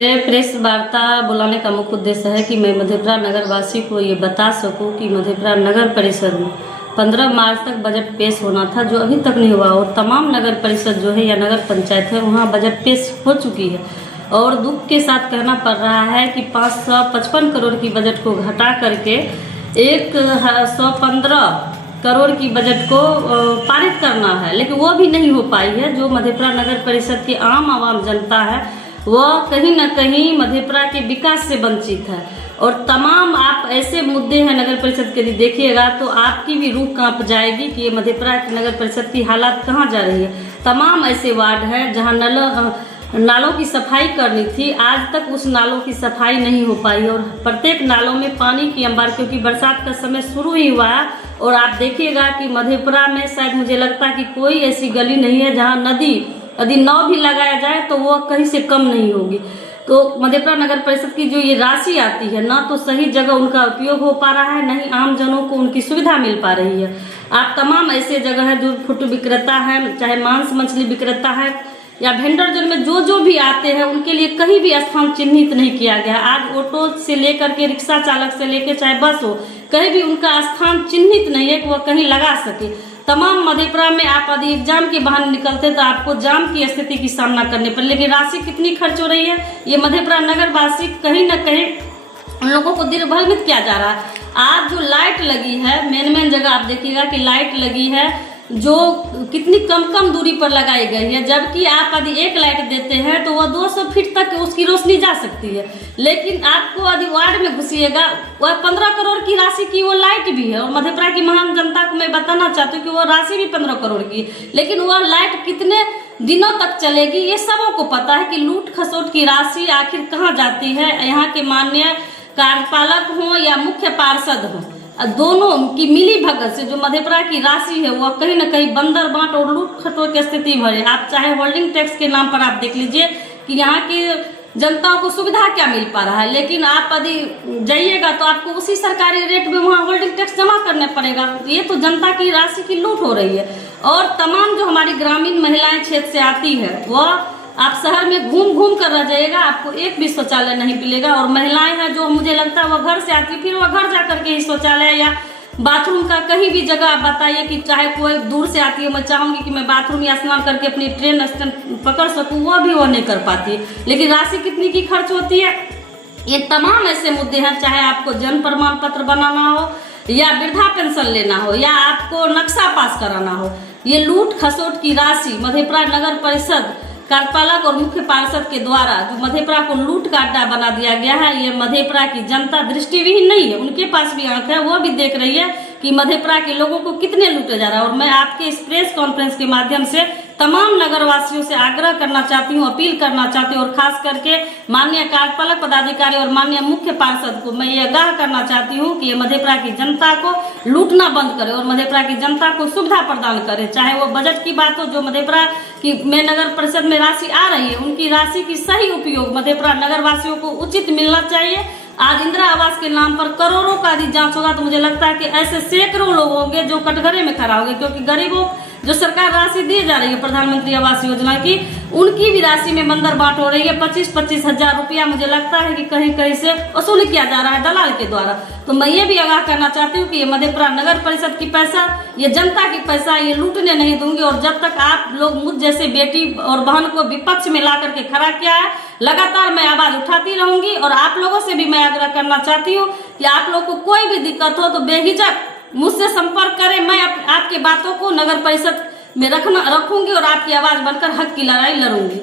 मेरे प्रेस वार्ता बुलाने का मुख्य उद्देश्य है कि मैं मधेपुरा नगर वासी को ये बता सकूं कि मधेपुरा नगर परिषद में 15 मार्च तक बजट पेश होना था, जो अभी तक नहीं हुआ। और तमाम नगर परिषद जो है या नगर पंचायत है वहाँ बजट पेश हो चुकी है। और दुख के साथ कहना पड़ रहा है कि 555 करोड़ की बजट को घटा करके 115 करोड़ की बजट को पारित करना है, लेकिन वो भी नहीं हो पाई है। जो मधेपुरा नगर परिषद की आम जनता है वह कहीं न कहीं मधेपुरा के विकास से वंचित है। और तमाम आप ऐसे मुद्दे हैं नगर परिषद के लिए देखिएगा तो आपकी भी रूह कांप जाएगी कि ये मधेपुरा की नगर परिषद की हालत कहाँ जा रही है। तमाम ऐसे वार्ड हैं जहाँ नालों की सफाई करनी थी, आज तक उस नालों की सफाई नहीं हो पाई। और प्रत्येक नालों में पानी की अंबार, क्योंकि बरसात का समय शुरू ही हुआ है। और आप देखिएगा कि मधेपुरा में शायद मुझे लगता है कि कोई ऐसी गली नहीं है जहाँ नदी यदि नाव भी लगाया जाए तो वो कहीं से कम नहीं होगी। तो मधेपुरा नगर परिषद की जो ये राशि आती है ना तो सही जगह उनका उपयोग हो पा रहा है, नहीं आम जनों को उनकी सुविधा मिल पा रही है। आप तमाम ऐसे जगह है जो फूड विक्रेता है, चाहे मांस मछली विक्रेता है या वेंडर जोन में जो भी आते हैं उनके लिए कहीं भी स्थान चिन्हित नहीं किया गया। आज ऑटो से लेकर के रिक्शा चालक से लेकर चाहे बस हो, कहीं भी उनका स्थान चिन्हित नहीं है कि वह कहीं लगा सके। तमाम मधेपुरा में आप यदि एग्जाम के बहाने निकलते तो आपको जाम की स्थिति की सामना करने पर, लेकिन राशि कितनी खर्च हो रही है ये मधेपुरा नगर वासी कहीं न कहीं उन लोगों को दिग्भ्रमित किया जा रहा है। आज जो लाइट लगी है मेन जगह आप देखिएगा कि लाइट लगी है जो कितनी कम दूरी पर लगाई गई है, जबकि आप यदि एक लाइट देते हैं तो वह 200 फीट तक उसकी रोशनी जा सकती है। लेकिन आपको यदि वार्ड में घुसिएगा वह 15 करोड़ की राशि की वो लाइट भी है। और मधेपुरा की महान जनता को मैं बताना चाहती हूँ कि वो राशि भी 15 करोड़ की है, लेकिन वह लाइट कितने दिनों तक चलेगी ये सबों को पता है कि लूट खसोट की राशि आखिर कहाँ जाती है। यहाँ के माननीय कार्यपालक हो या मुख्य पार्षद हो, दोनों की मिली भगत से जो मधेपुरा की राशि है वह कहीं न कहीं बंदर बांट और लूट खटोर की स्थिति में है। आप चाहे होल्डिंग टैक्स के नाम पर आप देख लीजिए कि यहाँ की जनता को सुविधा क्या मिल पा रहा है, लेकिन आप यदि जाइएगा तो आपको उसी सरकारी रेट में वहाँ होल्डिंग टैक्स जमा करना पड़ेगा। ये तो जनता की राशि की लूट हो रही है। और तमाम जो हमारी ग्रामीण महिलाएं क्षेत्र से आती है वह आप शहर में घूम कर रह जाइएगा, आपको एक भी शौचालय नहीं मिलेगा। और महिलाएं हैं जो मुझे लगता है वह घर से आती फिर वह घर जा करके ही शौचालय या बाथरूम का कहीं भी जगह आप बताइए कि चाहे कोई दूर से आती है, मैं चाहूंगी कि मैं बाथरूम या स्नान करके अपनी ट्रेन स्टैंड पकड़ सकूं, वह भी वह नहीं कर पाती है। लेकिन राशि कितनी की खर्च होती है। ये तमाम ऐसे मुद्दे हैं, चाहे आपको जन्म प्रमाण पत्र बनाना हो या वृद्धा पेंशन लेना हो या आपको नक्शा पास कराना हो, ये लूट खसोट की राशि मधेपुरा नगर परिषद कार्यपालक और मुख्य पार्षद के द्वारा जो मधेपुरा को लूट का अड्डा बना दिया गया है। ये मधेपुरा की जनता दृष्टिविहीन नहीं है, उनके पास भी आंख है, वो भी देख रही है कि मधेपुरा के लोगों को कितने लूटे जा रहा है। और मैं आपके इस प्रेस कॉन्फ्रेंस के माध्यम से तमाम नगरवासियों से आग्रह करना चाहती हूँ, अपील करना चाहती हूँ, और खास करके माननीय कार्यपालक पदाधिकारी और माननीय मुख्य पार्षद को मैं ये आगाह करना चाहती हूँ कि ये मधेपुरा की जनता को लूटना बंद करे और मधेपुरा की जनता को सुविधा प्रदान करे। चाहे वो बजट की बात हो, जो मधेपुरा की में नगर परिषद में राशि आ रही है उनकी राशि की सही उपयोग मधेपुरा नगर वासियों को उचित मिलना चाहिए। आज इंदिरा आवास के नाम पर करोड़ों का यदि जांच होगा तो मुझे लगता है कि ऐसे सैकड़ों लोग होंगे जो कटघरे में खड़ा होंगे, क्योंकि गरीबों जो सरकार राशि दी जा रही है प्रधानमंत्री आवास योजना की, उनकी भी राशि में बंदर बांट हो रही है। 25-25 हजार रुपया मुझे लगता है कि कहीं से वसूल किया जा रहा है दलाल के द्वारा। तो मैं ये भी आगाह करना चाहती हूँ कि ये मधेपुरा नगर परिषद की पैसा, ये जनता की पैसा, ये लूटने नहीं दूंगी। और जब तक आप लोग मुझ जैसे बेटी और बहन को विपक्ष में ला करके खड़ा किया है, लगातार मैं आवाज उठाती रहूंगी। और आप लोगों से भी मैं आग्रह करना चाहती हूँ कि आप लोग को कोई भी दिक्कत हो तो बेहिचक मुझसे संपर्क करें। मैं आपकी बातों को नगर परिषद में रखूंगी और आपकी आवाज बनकर हक की लड़ाई लड़ूंगी।